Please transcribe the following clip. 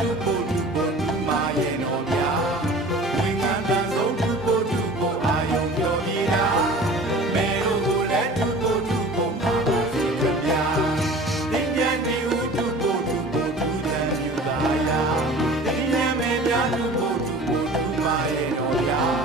တူဖို့တူဖို့တူမရဲ့တော်ဗျာဝင်ငန်းတန်ဆုံးတူဖို့တူဖို့အာယုံပြောပြတာမဲတို့ကိုလည်းတူဖို့တူဖို့မှာပါစေဗျာတင်ကြံဒီဦးတူဖို့တူဖို့တူတယ်ယူသားရာတင်ကြံမဲများတူဖို့တူဖို့တူမရဲ့တော်ဗျာ